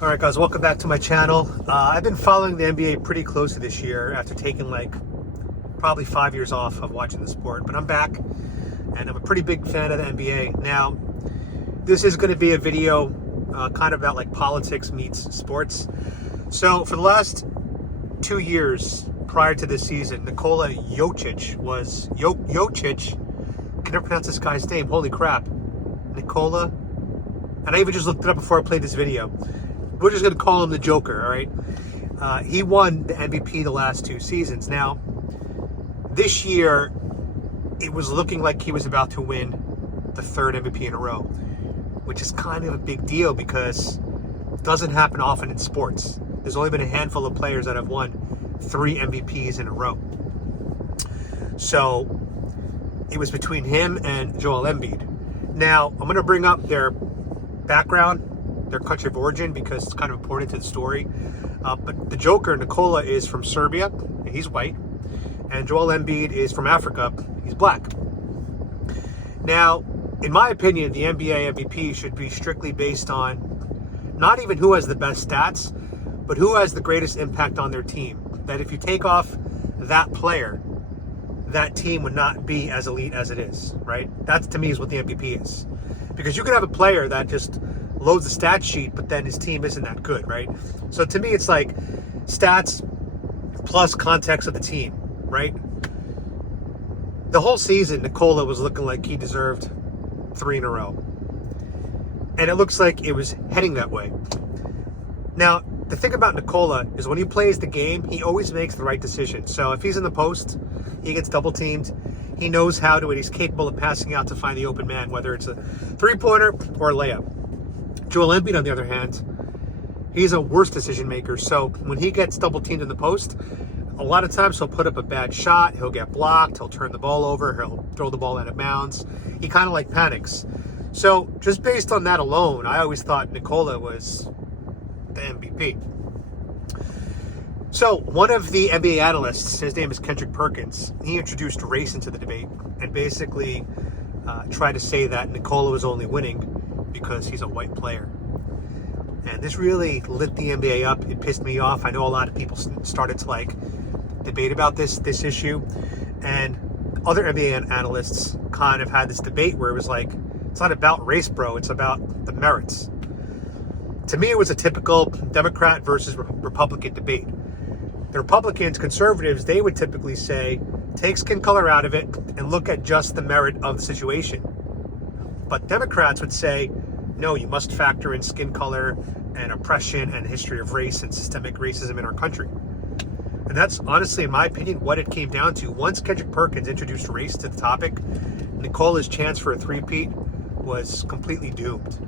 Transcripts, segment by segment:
All right, guys, welcome back to my channel. I've been following the NBA pretty closely this year after taking like probably 5 years off of watching the sport, but I'm back and I'm a pretty big fan of the NBA. Now, this is going to be a video kind of about like politics meets sports. So for the last 2 years prior to this season, Nikola Jokic was, Jokic, can never pronounce this guy's name, holy crap, Nikola, and I even just looked it up before I played this video. We're just going to call him the Joker, all right? He won the MVP the last 2 seasons. Now, this year, it was looking like he was about to win the 3rd MVP in a row, which is kind of a big deal because it doesn't happen often in sports. There's only been a handful of players that have won 3 MVPs in a row. So, it was between him and Joel Embiid. Now, I'm going to bring up their background, their country of origin, because it's kind of important to the story. But the Joker, Nikola, is from Serbia, and he's white. And Joel Embiid is from Africa, he's black. Now, in my opinion, the NBA MVP should be strictly based on not even who has the best stats, but who has the greatest impact on their team. That if you take off that player, that team would not be as elite as it is, right? That, to me, is what the MVP is. Because you could have a player that just loads the stat sheet, but then his team isn't that good, right? So to me, it's like stats plus context of the team, right? The whole season, Nikola was looking like he deserved 3 in a row. And it looks like it was heading that way. Now, the thing about Nikola is when he plays the game, he always makes the right decision. So if he's in the post, he gets double teamed. He knows how to, and he's capable of passing out to find the open man, whether it's a 3-pointer or a layup. Joel Embiid, on the other hand, he's a worse decision maker. So when he gets double teamed in the post, a lot of times he'll put up a bad shot, he'll get blocked, he'll turn the ball over, he'll throw the ball out of bounds. He kind of like panics. So just based on that alone, I always thought Nikola was the MVP. So one of the NBA analysts, his name is Kendrick Perkins, he introduced race into the debate and basically tried to say that Nikola was only winning because he's a white player. And this really lit the NBA up. It pissed me off. I know a lot of people started to like debate about this issue, and other NBA analysts kind of had this debate where it was like, it's not about race, bro, it's about the merits. To me, it was a typical Democrat versus Republican debate. The Republicans, conservatives, they would typically say, take skin color out of it and look at just the merit of the situation. But Democrats would say, no, you must factor in skin color and oppression and history of race and systemic racism in our country. And that's honestly, in my opinion, what it came down to. Once Kendrick Perkins introduced race to the topic, Nikola's chance for a three-peat was completely doomed.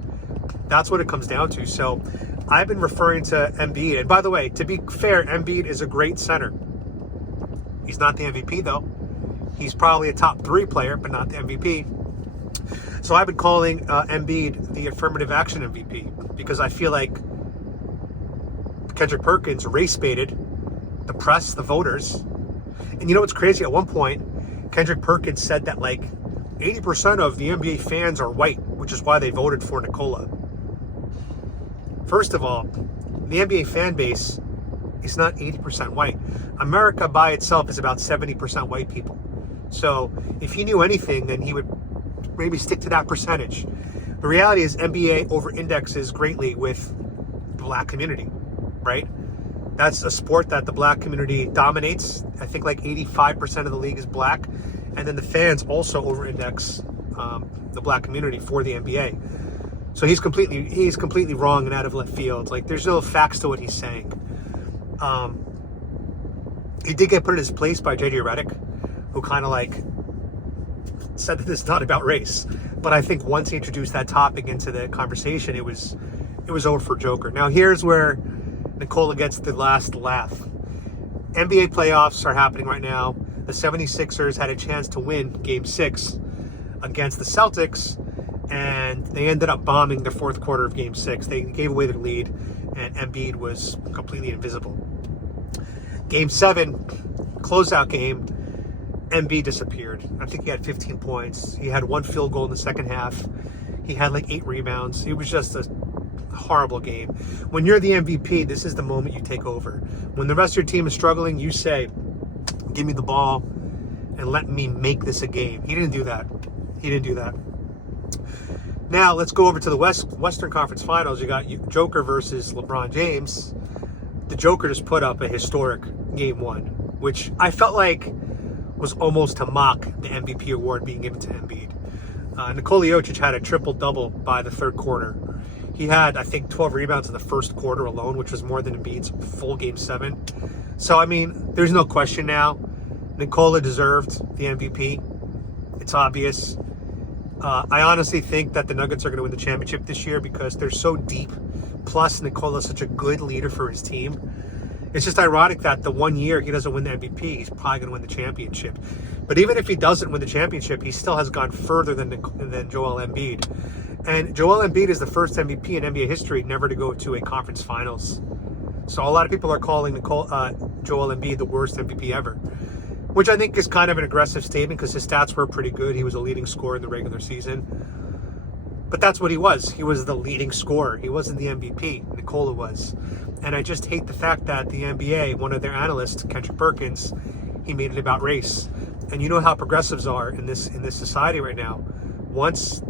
That's what it comes down to. So I've been referring to Embiid. And by the way, to be fair, Embiid is a great center. He's not the MVP, though. He's probably a top 3 player, but not the MVP. So I've been calling Embiid the affirmative action MVP because I feel like Kendrick Perkins race-baited the press, the voters. And you know what's crazy? At one point, Kendrick Perkins said that like 80% of the NBA fans are white, which is why they voted for Nikola. First of all, the NBA fan base is not 80% white. America by itself is about 70% white people. So if he knew anything, then he would maybe stick to that percentage. The reality is NBA over-indexes greatly with the black community, right? That's a sport that the black community dominates. I think like 85% of the league is black. And then the fans also over-index the black community for the NBA. So he's completely wrong and out of left field. Like, there's no facts to what he's saying. He did get put in his place by JJ Redick, who kind of like said that this is not about race. But I think once he introduced that topic into the conversation, it was over for Joker. Now here's where Nikola gets the last laugh. NBA playoffs are happening right now. The 76ers had a chance to win Game 6 against the Celtics, and they ended up bombing the 4th quarter of Game 6. They gave away their lead, and Embiid was completely invisible. Game 7, closeout game, Embiid disappeared. I think he had 15 points. He had 1 field goal in the second half. He had like 8 rebounds. He was just a horrible game. When you're the MVP, this is the moment you take over. When the rest of your team is struggling, you say, give me the ball and let me make this a game. He didn't do that. Now, let's go over to the Western Conference Finals. You got Joker versus LeBron James. The Joker just put up a historic Game 1, which I felt like was almost to mock the MVP award being given to Embiid. Nikola Jokic had a triple-double by the third quarter. He had, I think, 12 rebounds in the first quarter alone, which was more than Embiid's full Game 7. So, I mean, there's no question now. Nikola deserved the MVP. It's obvious. I honestly think that the Nuggets are going to win the championship this year because they're so deep. Plus, Nikola's such a good leader for his team. It's just ironic that the 1 year he doesn't win the MVP, he's probably going to win the championship. But even if he doesn't win the championship, he still has gone further than Joel Embiid. And Joel Embiid is the first MVP in NBA history never to go to a conference finals. So a lot of people are calling Joel Embiid the worst MVP ever, which I think is kind of an aggressive statement because his stats were pretty good. He was a leading scorer in the regular season. But that's what he was. He was the leading scorer. He wasn't the MVP. Nikola was. And I just hate the fact that the NBA, one of their analysts, Kendrick Perkins, he made it about race. And you know how progressives are in this society right now. Once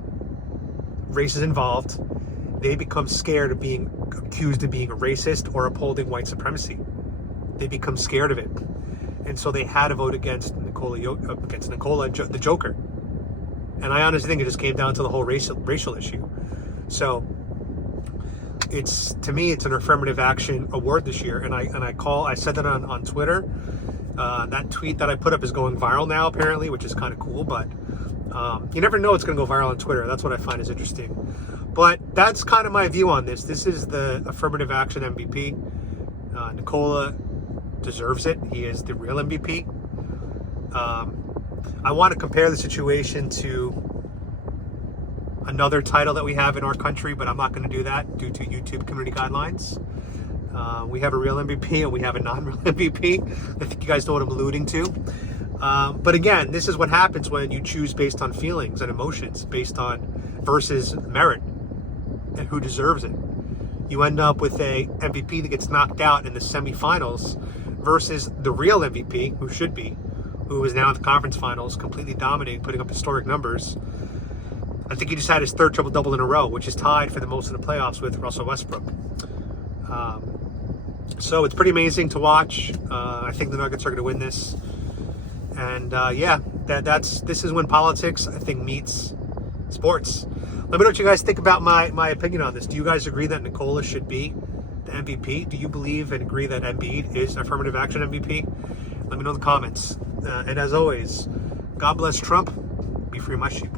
race is involved, they become scared of being accused of being a racist or upholding white supremacy. They become scared of it. And so they had to vote against Nikola, the Joker. And I honestly think it just came down to the whole racial issue. So to me, it's an affirmative action award this year. And I said that on Twitter. That tweet that I put up is going viral now, apparently, which is kind of cool. But you never know it's going to go viral on Twitter. That's what I find is interesting. But that's kind of my view on this. This is the affirmative action MVP. Nikola deserves it. He is the real MVP. I want to compare the situation to another title that we have in our country, but I'm not going to do that due to YouTube community guidelines. We have a real MVP and we have a non-real MVP. I think you guys know what I'm alluding to. But again, this is what happens when you choose based on feelings and emotions, versus merit and who deserves it. You end up with a MVP that gets knocked out in the semifinals versus the real MVP, who is now in the conference finals, completely dominating, putting up historic numbers. I think he just had his third triple-double in a row, which is tied for the most in the playoffs with Russell Westbrook. So it's pretty amazing to watch. I think the Nuggets are going to win this. And this is when politics, I think, meets sports. Let me know what you guys think about my opinion on this. Do you guys agree that Nikola should be the MVP? Do you believe and agree that Embiid is affirmative action MVP? Let me know in the comments. And as always, God bless Trump. Be free, my sheep.